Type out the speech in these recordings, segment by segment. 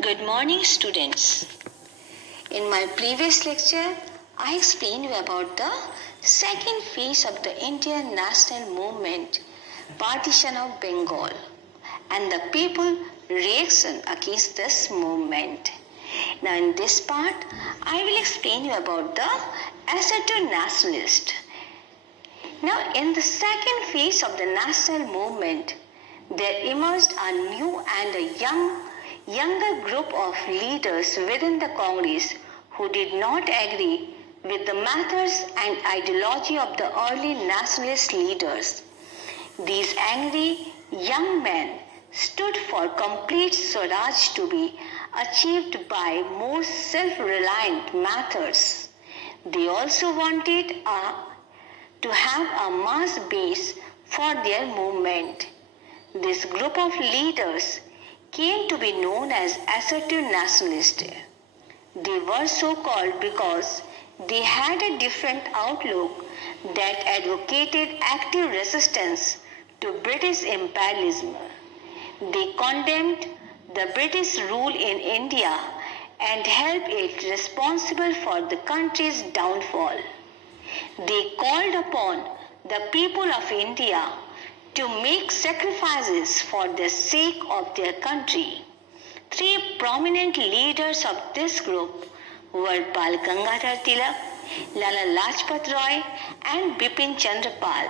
Good morning, students. In my previous lecture, I explained you about the second phase of the Indian national movement, partition of Bengal, and the people reaction against this movement. Now, in this part, I will explain you about the assertive nationalist. Now, in the second phase of the national movement, there emerged a new and a younger group of leaders within the Congress who did not agree with the methods and ideology of the early nationalist leaders. These angry young men stood for complete Swaraj to be achieved by more self-reliant methods. They also wanted to have a mass base for their movement. This group of leaders came to be known as assertive nationalists. They were so called because they had a different outlook that advocated active resistance to British imperialism. They condemned the British rule in India and held it responsible for the country's downfall. They called upon the people of India to make sacrifices for the sake of their country. Three prominent leaders of this group were Bal Gangadhar Tilak, Lala Lajpat Roy, and Bipin Chandra Pal.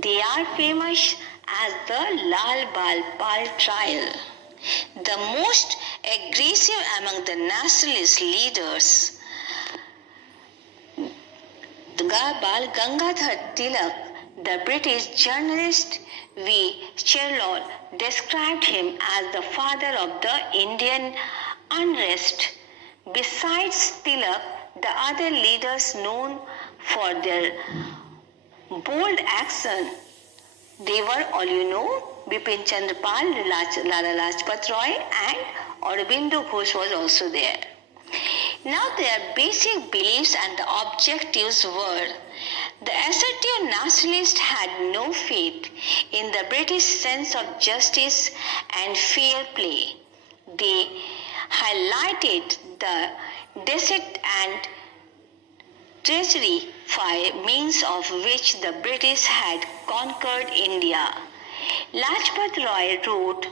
They are famous as the Lal Bal Pal trial. The most aggressive among the nationalist leaders, Bal Gangadhar Tilak, the British journalist V. Cherlow described him as the father of the Indian unrest. Besides Tilak, the other leaders known for their bold action, they were all you know, Bipin Chandra Pal, Lala Lajpat Roy, and Aurobindo Ghosh was also there. Now their basic beliefs and the objectives were: the assertive nationalists had no faith in the British sense of justice and fair play. They highlighted the deceit and treachery by means of which the British had conquered India. Lajpat Roy wrote,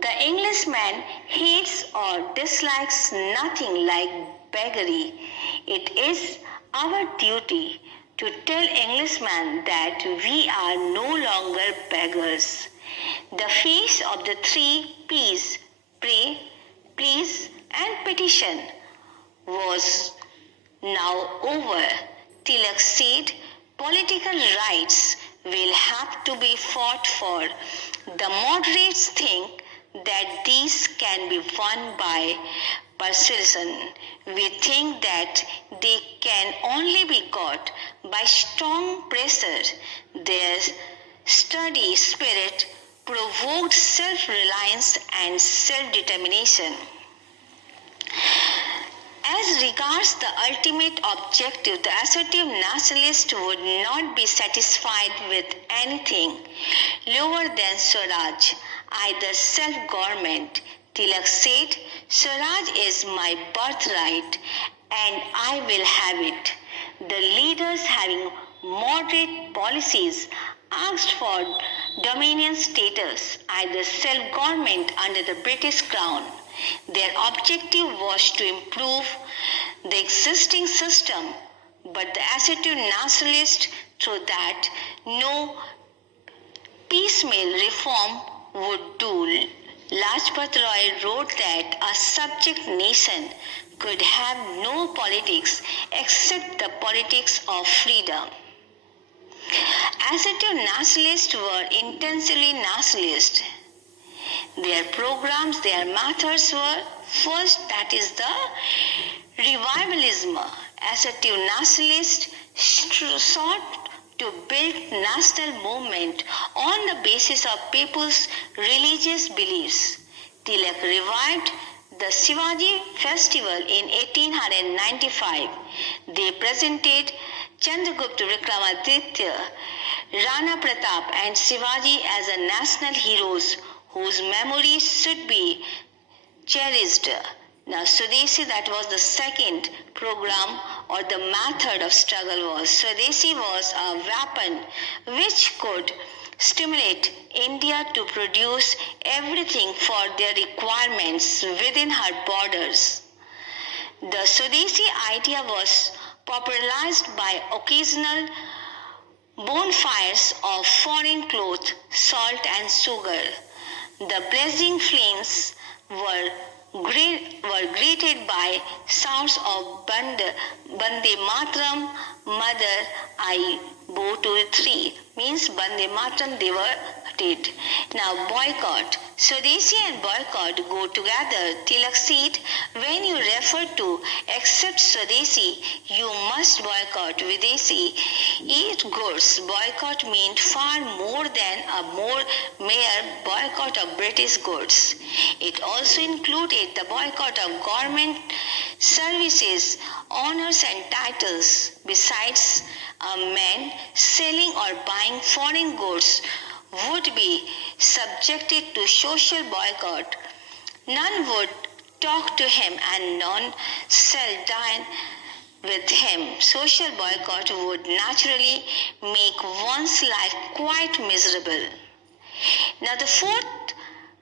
"The Englishman hates or dislikes nothing like beggary. It is our duty to tell Englishmen that we are no longer beggars." The phase of the three P's, pray, please, and petition, was now over. Tilak said political rights will have to be fought for. The moderates think that these can be won by persuasion. We think that they can only be got by strong pressure. Their sturdy spirit provoked self-reliance and self-determination. As regards the ultimate objective, the assertive nationalists would not be satisfied with anything lower than Swaraj, either self-government. Tilak said, "Swaraj is my birthright and I will have it." The leaders, having moderate policies, asked for dominion status, either self-government under the British Crown. Their objective was to improve the existing system, but the assertive nationalists thought that no piecemeal reform would do. Lajpat Roy wrote that a subject nation could have no politics except the politics of freedom. Assertive nationalists were intensively nationalist. Their programs, their methods were: first, that is the revivalism. Assertive nationalists sought to build national movement on the basis of people's religious beliefs. Tilak revived the Shivaji festival in 1895. They presented Chandragupta Vikramaditya, Rana Pratap and Shivaji as a national heroes whose memories should be cherished. Now, Swadeshi, that was the second program or the method of struggle was. Swadeshi was a weapon which could stimulate India to produce everything for their requirements within her borders. The Swadeshi idea was popularized by occasional bonfires of foreign cloth, salt, and sugar. The blazing flames were greeted by sounds of Bande Matram, Mother I Bow to Three, means Bande Matram they were did. Now boycott. Swadeshi and boycott go together. Tilak said, when you refer to accept Swadeshi, you must boycott Videshi. Eat goods. Boycott meant far more than a mere boycott of British goods. It also included the boycott of government services, honors and titles. Besides, a man selling or buying foreign goods would be subjected to social boycott. None would talk to him and none shall dine with him. Social boycott would naturally make one's life quite miserable. Now the fourth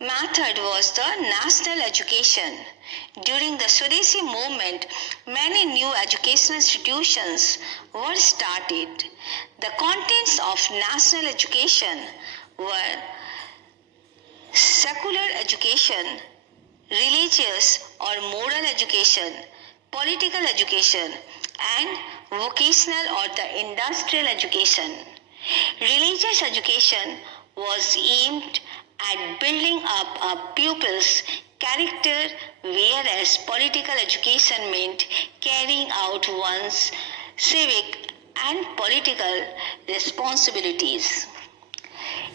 method was the national education. During the Swadeshi movement, many new educational institutions were started. The contents of national education were secular education, religious or moral education, political education, and vocational or the industrial education. Religious education was aimed at building up a pupil's character, whereas political education meant carrying out one's civic and political responsibilities.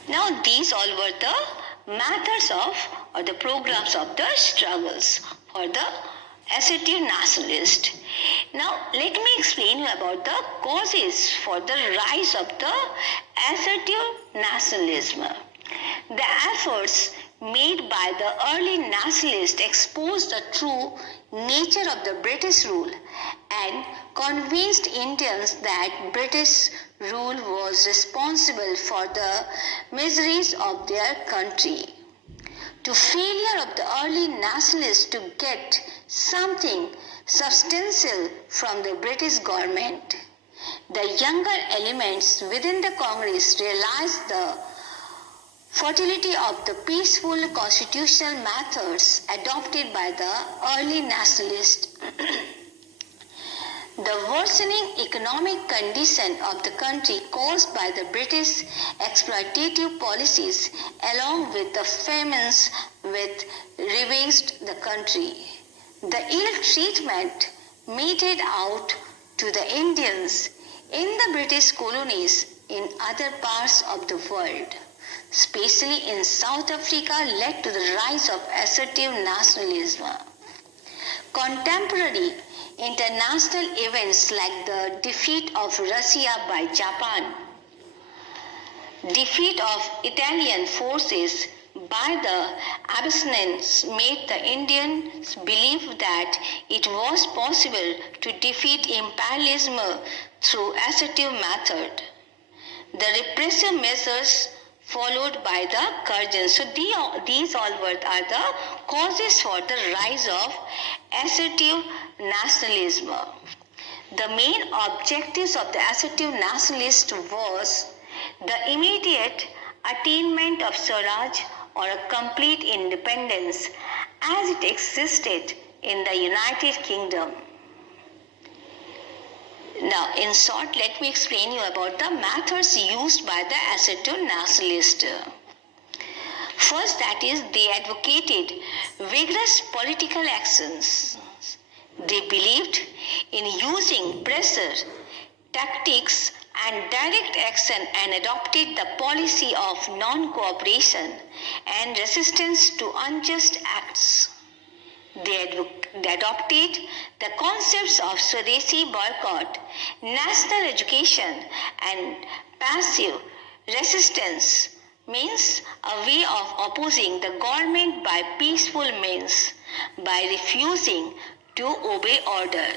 Now these all were the methods of or the programs of the struggles for the assertive nationalist. Now let me explain you about the causes for the rise of the assertive nationalism. The efforts made by the early nationalists exposed the true nature of the British rule and convinced Indians that British rule was responsible for the miseries of their country. To failure of the early nationalists to get something substantial from the British government, the younger elements within the Congress realized the fertility of the peaceful constitutional methods adopted by the early nationalists. The worsening economic condition of the country caused by the British exploitative policies along with the famines which ravaged the country. The ill treatment meted out to the Indians in the British colonies in other parts of the world, especially in South Africa, led to the rise of assertive nationalism. Contemporary international events like the defeat of Russia by Japan, defeat of Italian forces by the Abyssinians made the Indians believe that it was possible to defeat imperialism through assertive method. The repressive measures followed by the Kurgans. So these all are the causes for the rise of assertive nationalism. The main objectives of the assertive nationalist was the immediate attainment of Swaraj or a complete independence as it existed in the United Kingdom. Now, in short, let me explain you about the methods used by the assertive nationalists. First, that is, they advocated vigorous political actions. They believed in using pressure, tactics, and direct action and adopted the policy of non-cooperation and resistance to unjust acts. They adopted the concepts of Swadeshi boycott, national education, and passive resistance, means a way of opposing the government by peaceful means. by refusing to obey order.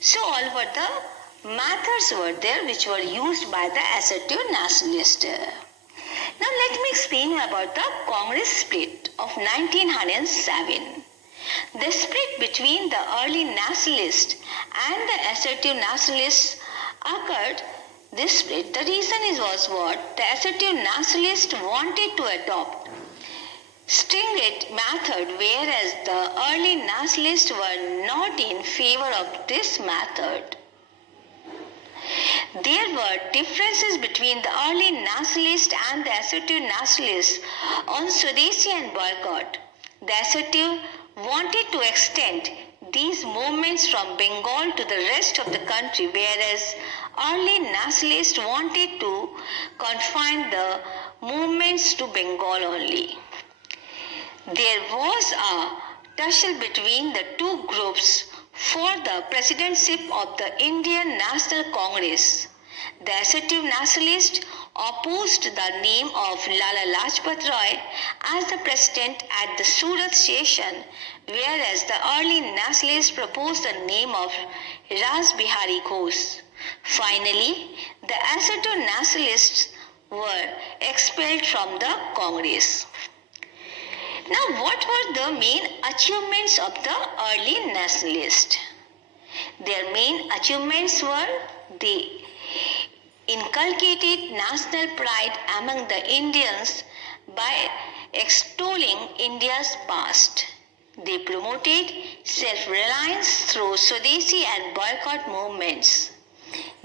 So all were the methods were there which were used by the assertive nationalists. Now let me explain you about the Congress split of 1907. The split between the early nationalists and the assertive nationalists occurred. This split, the reason was what? The assertive nationalists wanted to adopt stringent method, whereas the early nationalists were not in favor of this method. There were differences between the early nationalists and the assertive nationalists on Swadeshi and boycott. The assertive wanted to extend these movements from Bengal to the rest of the country, whereas early nationalists wanted to confine the movements to Bengal only. There was a tussle between the two groups for the presidency of the Indian National Congress. The assertive nationalists opposed the name of Lala Lajpat Rai as the president at the Surat session, whereas the early nationalists proposed the name of Ras Bihari Ghosh. Finally, the assertive nationalists were expelled from the Congress. Now, what were the main achievements of the early nationalists? Their main achievements were they inculcated national pride among the Indians by extolling India's past. They promoted self-reliance through Swadeshi and boycott movements.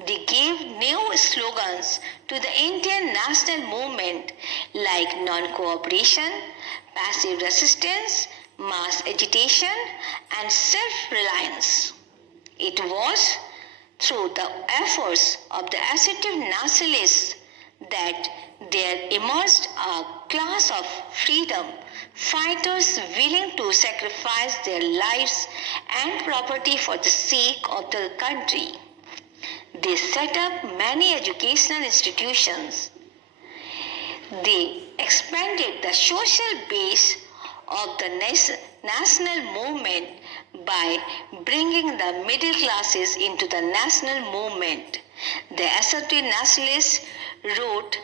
They gave new slogans to the Indian national movement like non-cooperation, passive resistance, mass agitation, and self-reliance. It was through the efforts of the assertive nationalists that there emerged a class of freedom fighters willing to sacrifice their lives and property for the sake of the country. They set up many educational institutions. They expanded the social base of the national movement by bringing the middle classes into the national movement. The assertive nationalists wrote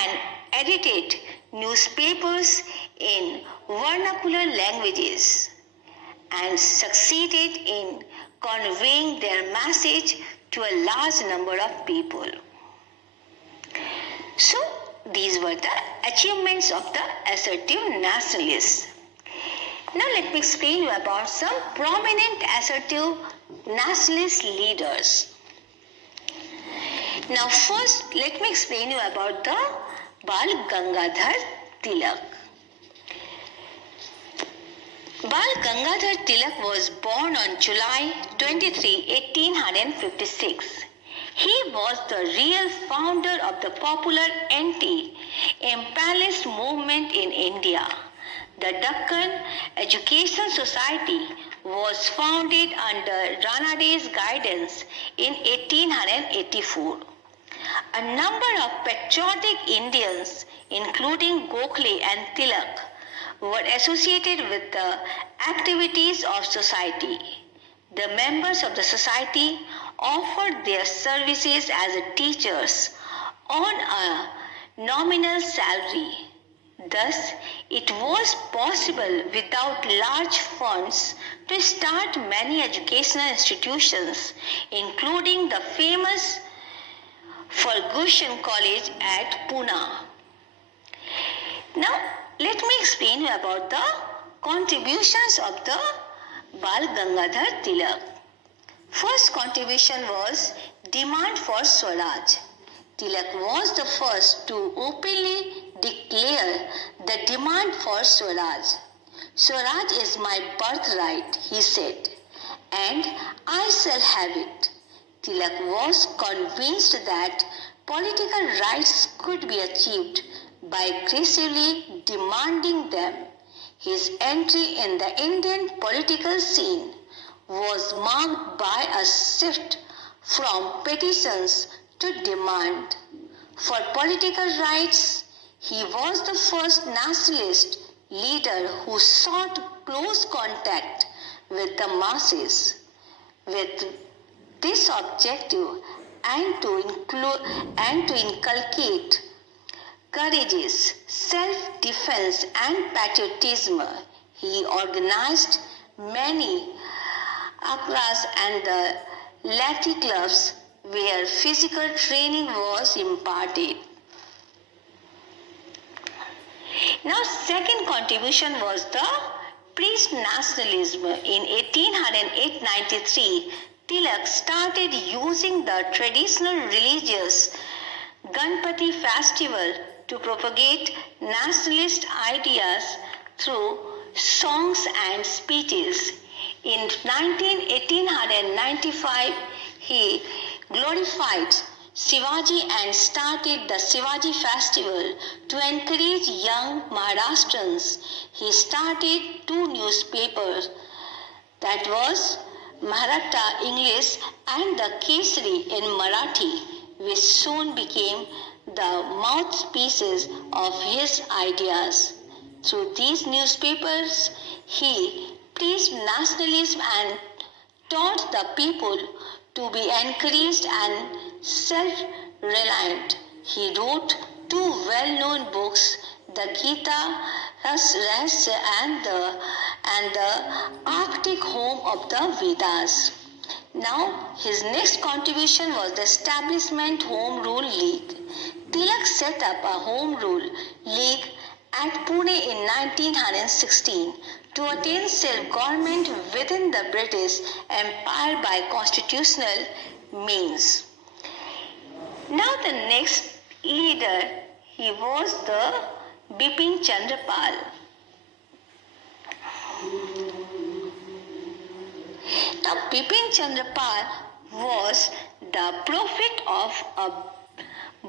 and edited newspapers in vernacular languages and succeeded in conveying their message to a large number of people. So, these were the achievements of the assertive nationalists. Now let me explain you about some prominent assertive nationalist leaders. Now first, let me explain you about the Bal Gangadhar Tilak. Bal Gangadhar Tilak was born on July 23, 1856. He was the real founder of the popular anti-imperialist movement in India. The Deccan Education Society was founded under Ranade's guidance in 1884. A number of patriotic Indians, including Gokhale and Tilak, were associated with the activities of society. The members of the society offered their services as teachers on a nominal salary. Thus, it was possible without large funds to start many educational institutions, including the famous Fergusson College at Pune. Now, let me explain you about the contributions of the Bal Gangadhar Tilak. First contribution was demand for Swaraj. Tilak was the first to openly declare the demand for Swaraj. Swaraj is my birthright, he said, and I shall have it. Tilak was convinced that political rights could be achieved by aggressively demanding them. His entry in the Indian political scene was marked by a shift from petitions to demand. For political rights, he was the first nationalist leader who sought close contact with the masses. With this objective and to inculcate courageous self-defense and patriotism, he organized many akras and the lathi clubs where physical training was imparted. Now, second contribution was the priest nationalism. In 1893, Tilak started using the traditional religious Ganpati festival to propagate nationalist ideas through songs and speeches. In 1895, he glorified Shivaji and started the Shivaji festival to encourage young Maharashtrians. He started 2 newspapers, that was Maratha English and the Kesari in Marathi, which soon became the mouthpieces of his ideas. Through these newspapers, he preached nationalism and taught the people to be encouraged and self-reliant. He wrote 2 well-known books, the Gita Rahasya and the Arctic Home of the Vedas. Now, his next contribution was the establishment Home Rule League. Tilak set up a Home Rule League at Pune in 1916 to attain self-government within the British Empire by constitutional means. Now the next leader, he was the Bipin Chandra Pal. Now Bipin Chandra Pal was the prophet of a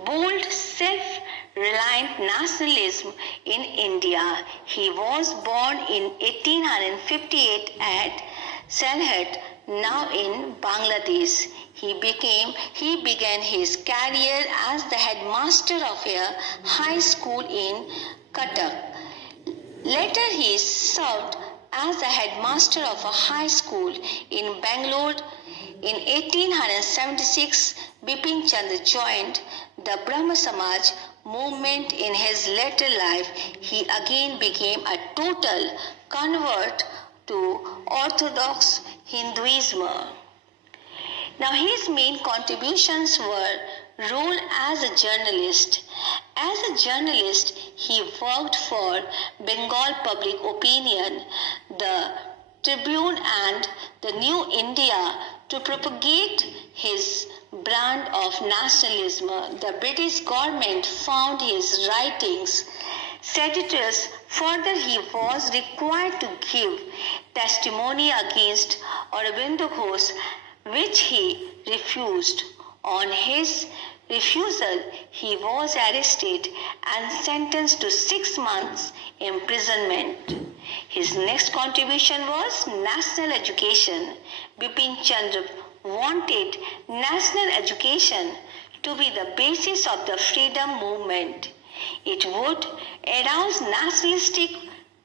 bold, self-reliant nationalism in India. He was born in 1858 at Sylhet, now in Bangladesh. He began his career as the headmaster of a high school in Cuttack. Later he served as the headmaster of a high school in Bangalore. In 1876, Bipin Chandra joined the Brahma Samaj movement. In his later life, he again became a total convert to Orthodox Hinduism. Now his main contributions were role as a journalist. As a journalist, he worked for Bengal Public Opinion, the Tribune and the New India to propagate his brand of nationalism. The British government found his writings seditious. Further, he was required to give testimony against Aurobindo Ghosh, which he refused. On his refusal, he was arrested and sentenced to 6 months imprisonment. His next contribution was national education. Bipin Chandra wanted national education to be the basis of the freedom movement. It would arouse nationalistic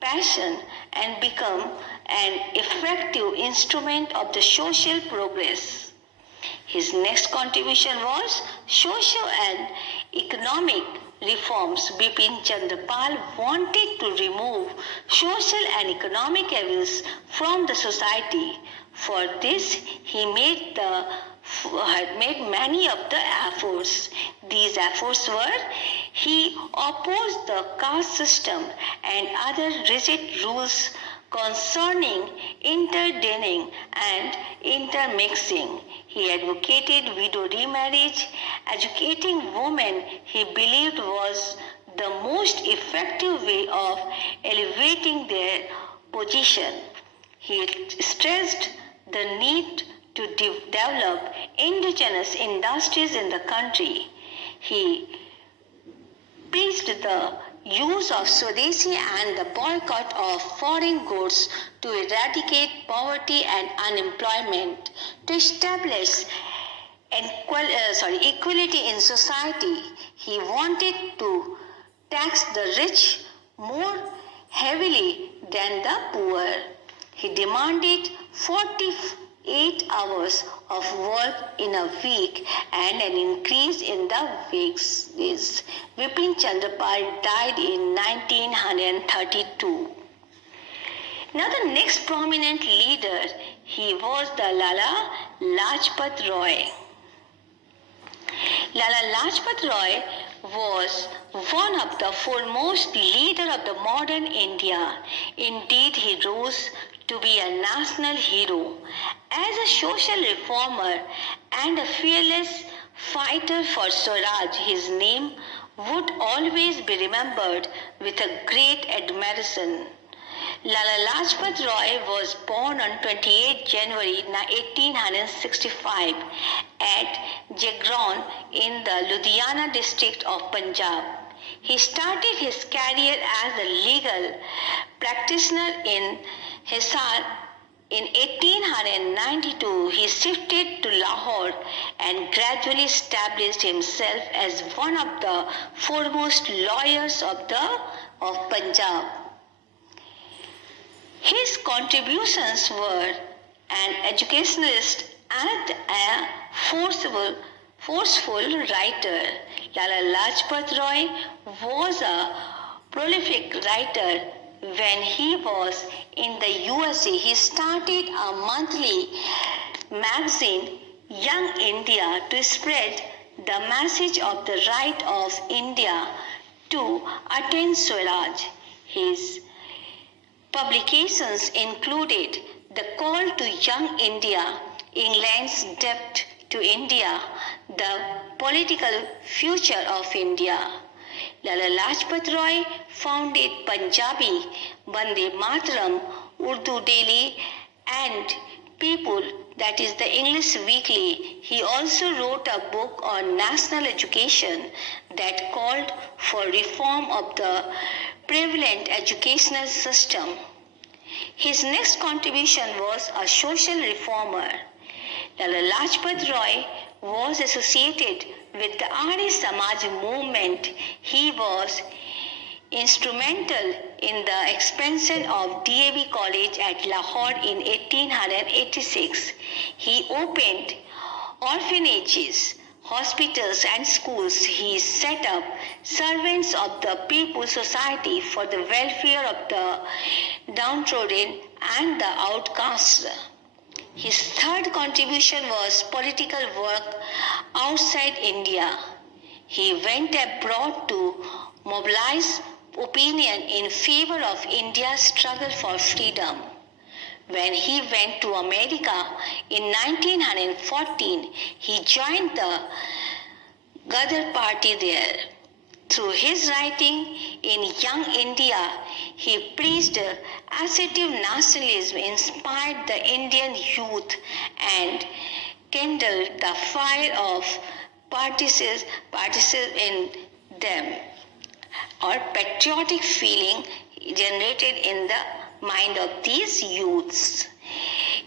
passion and become an effective instrument of the social progress. His next contribution was social and economic reforms. Bipin Chandra Pal wanted to remove social and economic evils from the society. For this, he made many of the efforts. These efforts were: he opposed the caste system and other rigid rules concerning interdealing and intermixing. He advocated widow remarriage. Educating women, he believed, was the most effective way of elevating their position. He stressed the need to develop indigenous industries in the country. He preached the use of Swadeshi and the boycott of foreign goods to eradicate poverty and unemployment, to establish equality in society. He wanted to tax the rich more heavily than the poor. He demanded 48 hours of work in a week and an increase in the wages. Bipin Chandra Pal died in 1932. Now the next prominent leader, he was the Lala Lajpat Roy. Lala Lajpat Roy was one of the foremost leaders of the modern India. Indeed, he rose to be a national hero. As a social reformer and a fearless fighter for Swaraj, his name would always be remembered with a great admiration. Lala Lajpat Roy was born on 28 January 1865 at Jagron in the Ludhiana district of Punjab. He started his career as a legal practitioner in Hisar. In 1892, he shifted to Lahore and gradually established himself as one of the foremost lawyers of Punjab. His contributions were an educationalist and a forceful writer. Lala Lajpat Roy was a prolific writer. When he was in the USA, he started a monthly magazine, Young India, to spread the message of the right of India to attain Swaraj. His publications included The Call to Young India, England's Debt to India, The Political Future of India. Lala Lajpat Roy founded Punjabi, Bande Mataram, Urdu Daily and People, that is the English Weekly. He also wrote a book on national education that called for reform of the prevalent educational system. His next contribution was a social reformer. Lala Lajpat Roy was associated with the Arya Samaj movement. He was instrumental in the expansion of DAV College at Lahore in 1886. He opened orphanages, hospitals and schools. He set up Servants of the People Society for the welfare of the downtrodden and the outcasts. His third contribution was political work outside India. He went abroad to mobilize opinion in favor of India's struggle for freedom. When he went to America in 1914, he joined the Ghadar Party there. Through his writing in Young India, he preached assertive nationalism, inspired the Indian youth, and kindled the fire of patriotism in them, or patriotic feeling generated in the mind of these youths.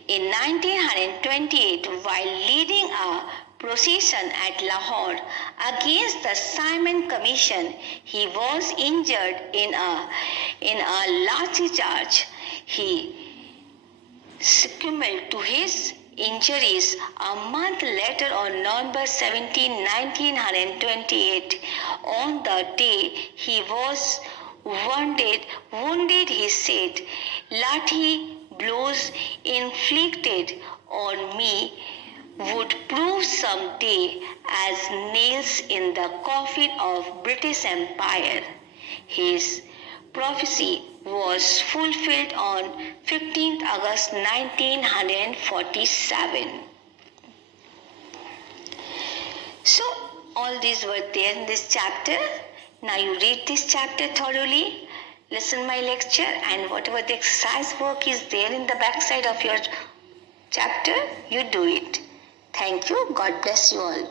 In 1928, while leading a procession at Lahore against the Simon Commission, he was injured in a lathi charge. He succumbed to his injuries a month later on November 17, 1928. On the day he was wounded, he said, "Lathi blows inflicted on me would prove some day as nails in the coffin of British Empire." His prophecy was fulfilled on 15th August 1947. So all these were there in this chapter. Now you read this chapter thoroughly, listen my lecture, and whatever the exercise work is there in the backside of your chapter, you do it. Thank you. God bless you all.